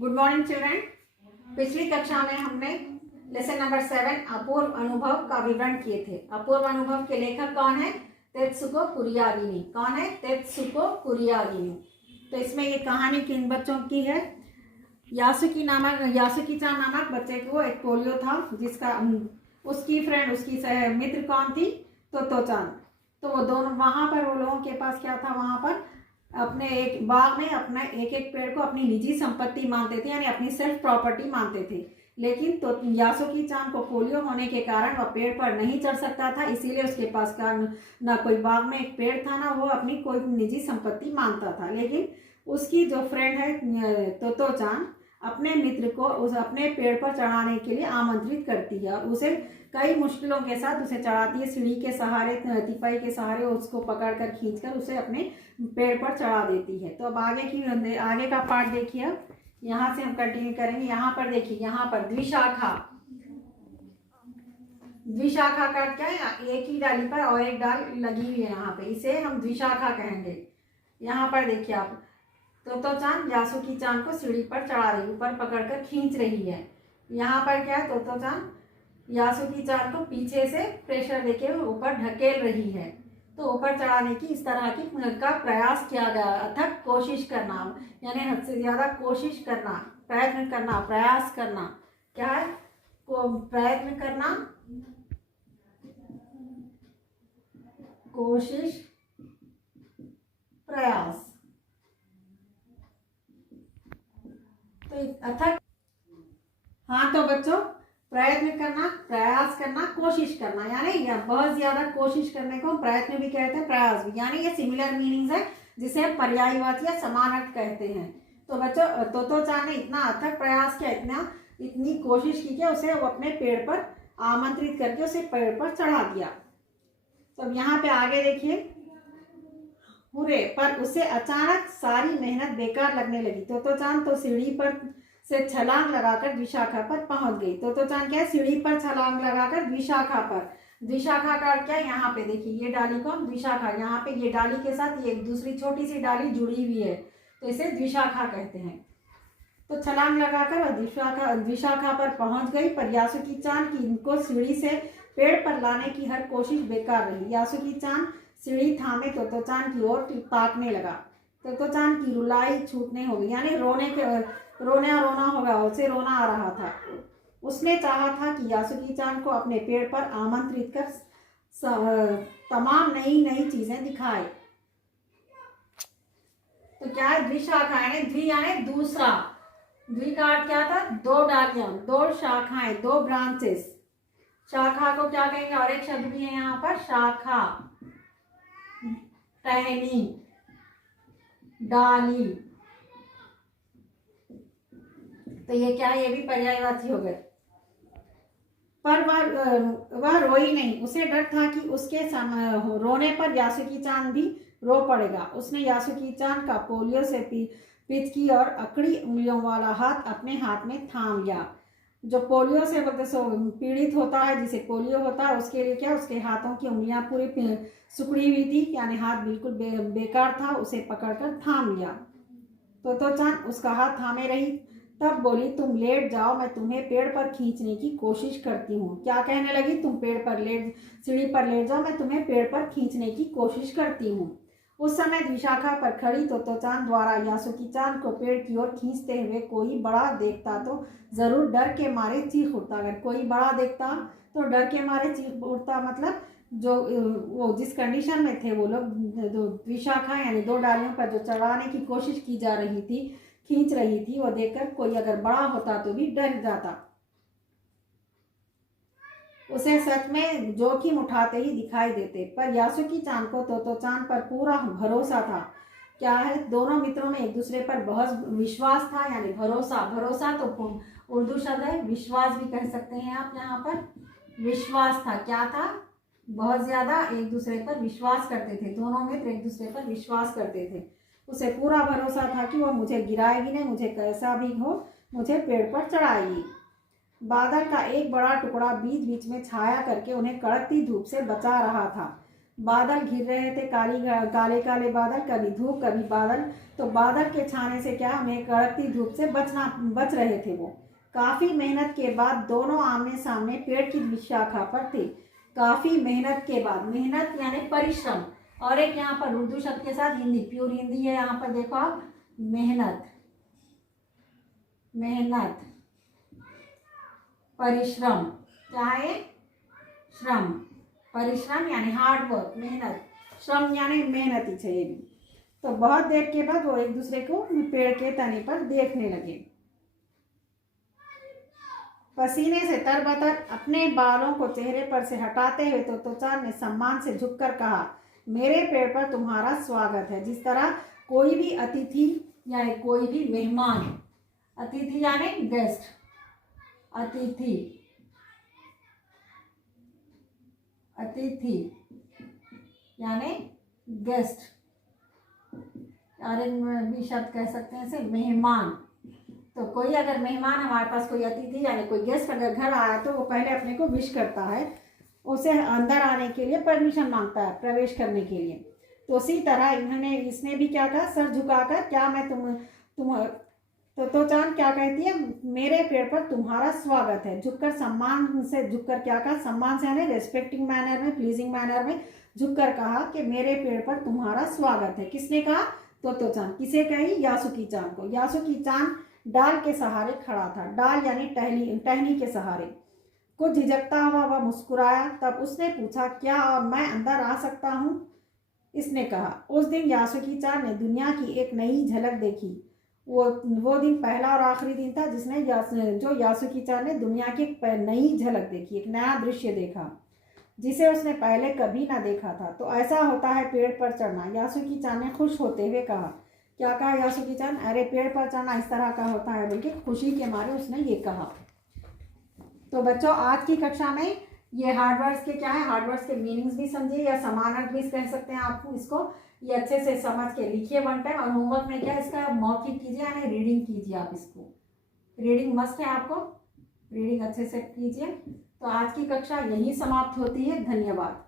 Good morning children. पिछली कक्षा में हमने लेसन नंबर 7 अपूर्व अनुभव का विवरण किए थे। अपूर्व अनुभव के लेखक कौन है? तेत्सुको कुरियागिनी। कौन है? तेत्सुको कुरियागिनी। तो इसमें ये कहानी किन बच्चों की है? यासुकी-चान नामक बच्चे को एक पोलियो था, जिसका उसकी फ्रेंड, उसकी मित्र कौन थी? तोतो-चान। तो वो दोनों वहां पर, वो लोगों के पास क्या था? वहां पर अपने एक बाग में अपना एक एक पेड़ को अपनी निजी संपत्ति मानते थे, यानी अपनी सेल्फ प्रॉपर्टी मानते थे। लेकिन तो यासुकी-चान को पोलियो होने के कारण वह पेड़ पर नहीं चढ़ सकता था, इसीलिए उसके पास का ना कोई बाग में एक पेड़ था, ना वो अपनी कोई निजी संपत्ति मानता था। लेकिन उसकी जो फ्रेंड है तोतो-चान, अपने मित्र को उस अपने पेड़ पर चढ़ाने के लिए आमंत्रित करती है और उसे कई मुश्किलों के साथ उसे चढ़ाती है। सीढ़ी के सहारे, तिपाई के सहारे उसको पकड़कर खींचकर उसे अपने पेड़ पर चढ़ा देती है। तो अब आगे का पार्ट देखिए। यहाँ से हम कंटिन्यू करेंगे। यहाँ पर देखिए, यहाँ पर द्विशाखा का क्या है? एक ही डाली पर और एक डाल लगी हुई है, यहाँ पे इसे हम द्विशाखा कहेंगे। यहाँ पर देखिए आप, तोतो-चान यासुकी-चान को सीढ़ी पर चढ़ा रही, ऊपर पकड़कर खींच रही है। यहाँ पर क्या है? तोतो-चान यासुकी-चान को पीछे से प्रेशर देके ऊपर ढकेल रही है। तो ऊपर चढ़ाने की इस तरह की का प्रयास किया गया। अथक कोशिश करना, यानी हद से ज्यादा कोशिश करना, प्रयत्न करना, प्रयास करना। क्या है? प्रयत्न करना, कोशिश, प्रयास। तो अथक, हाँ तो बच्चों, प्रयत्न करना, प्रयास करना, कोशिश करना, यानी बहुत ज्यादा कोशिश करने को प्रयत्न भी कहते हैं, प्रयास भी, यानी ये सिमिलर मीनिंग्स है, जिसे पर्यायवाची या समान अर्थ कहते हैं। तो बच्चों, तोतो-चान ने इतना अथक प्रयास किया, इतनी कोशिश की कि उसे वो अपने पेड़ पर आमंत्रित करके उसे पेड़ पर चढ़ा दिया। तो अब यहाँ पे आगे देखिए, हुरे, पर उसे अचानक सारी मेहनत बेकार लगने लगी। तोतो-चान तो सीढ़ी पर से छलांग लगाकर द्विशाखा पर पहुंच गई। तोतो-चान क्या है? सीढ़ी पर छलांग लगाकर द्विशाखा पर। द्विशाखा का क्या है? यहाँ पे देखिए, ये डाली को हम द्विशाखा, यहाँ पे ये डाली के साथ ये एक दूसरी छोटी सी डाली जुड़ी हुई है, तो इसे द्विशाखा कहते हैं। तो छलांग लगाकर वह द्विशाखा पर पहुंच गई, पर यासुकी-चान की इनको सीढ़ी से पेड़ पर लाने की हर कोशिश बेकार रही। यासुकी-चान सीढ़ी थामे तोतो-चान की ओर ताकने लगा। तोतो-चान की रुलाई छूटने हो गई, यानी रोना होगा, उसे रोना आ रहा था। उसने चाहा था कि यासुकी-चान को अपने पेड़ पर आमंत्रित कर तमाम नई चीजें दिखाए। तो क्या है? द्विशाखा, यानी द्वि यानी दूसरा, द्वि का अर्थ क्या था? दो डालियां, दो शाखाएं, दो ब्रांचेस। शाखा को क्या कहेंगे? और एक शब्द भी है यहाँ पर, शाखा, टहनी, डाली। तो ये क्या है? ये भी पर्यायवाची हो गए। पर वह रोई नहीं। उसे डर था कि उसके रोने पर यासुकी-चान भी रो पड़ेगा। उसने यासुकी-चान का पोलियो से पिचकी और अकड़ी उंगलियों वाला हाथ अपने हाथ में थाम लिया। जो पोलियो से पीड़ित होता है, जिसे पोलियो होता है, उसके लिए क्या, उसके हाथों की उंगलियां पूरी सुकड़ी हुई थी, यानी हाथ बिल्कुल बेकार था। उसे पकड़कर थाम लिया। तोतो-चान उसका हाथ थामे रही, तब बोली, तुम लेट जाओ, मैं तुम्हें पेड़ पर खींचने की कोशिश करती हूँ। क्या कहने लगी? तुम सीढ़ी पर लेट जाओ, मैं तुम्हें पेड़ पर खींचने की कोशिश करती हूँ। उस समय द्विशाखा पर खड़ी तोतो-चान द्वारा यासुकी-चान को पेड़ की ओर खींचते हुए कोई बड़ा देखता तो जरूर डर के मारे चीख उठता। अगर कोई बड़ा देखता तो डर के मारे चीख उठता, मतलब जो वो जिस कंडीशन में थे वो लोग, जो द्विशाखा यानी दो डालियों पर जो चढ़ाने की कोशिश की जा रही थी, खींच रही थी, वो देखकर कोई अगर बड़ा होता तो भी डर जाता। उसे सच में जोखिम उठाते ही दिखाई देते। पर यासुकी-चान को तोतो-चान पर पूरा भरोसा था। क्या है? दोनों मित्रों में एक दूसरे पर बहुत विश्वास था, यानी भरोसा तो उर्दू शब्द है, विश्वास भी कह सकते हैं आप। यहाँ पर विश्वास था। क्या था? बहुत ज्यादा एक दूसरे पर विश्वास करते थे। दोनों मित्र एक दूसरे पर विश्वास करते थे। उसे पूरा भरोसा था कि वह मुझे गिराएगी नहीं, मुझे कैसा भी हो मुझे पेड़ पर चढ़ाएगी। बादल का एक बड़ा टुकड़ा बीच बीच में छाया करके उन्हें कड़कती धूप से बचा रहा था। बादल घिर रहे थे, काले काले बादल, कभी धूप कभी बादल। तो बादल के छाने से क्या, हमें कड़कती धूप से बच रहे थे वो। काफ़ी मेहनत के बाद दोनों आमने सामने पेड़ की शाखा पर थे। काफ़ी मेहनत के बाद, मेहनत यानी परिश्रम, और एक यहाँ पर उर्दू शब्द के साथ हिंदी, प्योर हिंदी है यहाँ पर देखो आप, मेहनत, मेहनत, परिश्रम, क्या है, श्रम, परिश्रम यानी हार्ड वर्क, मेहनत, श्रम यानी मेहनती है ये भी। तो बहुत देर के बाद वो एक दूसरे को पेड़ के तने पर देखने लगे। पसीने से तरबतर अपने बालों को चेहरे पर से हटाते हुए तोताचान ने सम्मान से झुककर कहा, मेरे पेड़ पर तुम्हारा स्वागत है। जिस तरह कोई भी अतिथि या कोई भी मेहमान, अतिथि यानी गेस्ट, अतिथि, अतिथि यानी गेस्ट, और इनमें भी शब्द कह सकते हैं इसे मेहमान। तो कोई अगर मेहमान, हमारे पास कोई अतिथि यानी कोई गेस्ट अगर घर आया तो वो पहले अपने को विश करता है, उसे अंदर आने के लिए परमिशन मांगता है, प्रवेश करने के लिए। तो उसी तरह इसने भी क्या कहा, सर झुकाकर, क्या मैं तुम तो चांद क्या कहती है, मेरे पेड़ पर तुम्हारा स्वागत है। झुककर, सम्मान से झुककर क्या कहा, सम्मान से यानी रेस्पेक्टिंग मैनर में, प्लीजिंग मैनर में झुककर कहा कि मेरे पेड़ पर तुम्हारा स्वागत है। किसने कहा, तो चांद। किसे कही, यासुकी चांद को। यासुकी चांद डाल के सहारे खड़ा था, डाल यानी टहनी के सहारे। कुछ झिझकता हुआ वह मुस्कुराया। तब उसने पूछा, क्या मैं अंदर आ सकता हूँ? इसने कहा। उस दिन यासुकी चांद ने दुनिया की एक नई झलक देखी। वो दिन पहला और आखिरी दिन था जो यासुकी चांद ने दुनिया की एक नई झलक देखी, एक नया दृश्य देखा जिसे उसने पहले कभी ना देखा था। तो ऐसा होता है पेड़ पर चढ़ना, यासुकी चांद ने खुश होते हुए कहा। क्या कहा यासुकी चांद, अरे पेड़ पर चढ़ना इस तरह का होता है, बल्कि खुशी के मारे उसने ये कहा। तो बच्चों, आज की कक्षा में ये हार्डवर्ड्स के क्या है, हार्डवर्ड्स के मीनिंग्स भी समझिए, या समानार्थ भी कह सकते हैं आप इसको। ये अच्छे से समझ के लिखिए वन टाइम, और होमवर्क में क्या है इसका मौखिक कीजिए, यानी रीडिंग कीजिए आप इसको। रीडिंग मस्ट है आपको, रीडिंग अच्छे से कीजिए। तो आज की कक्षा यही समाप्त होती है। धन्यवाद।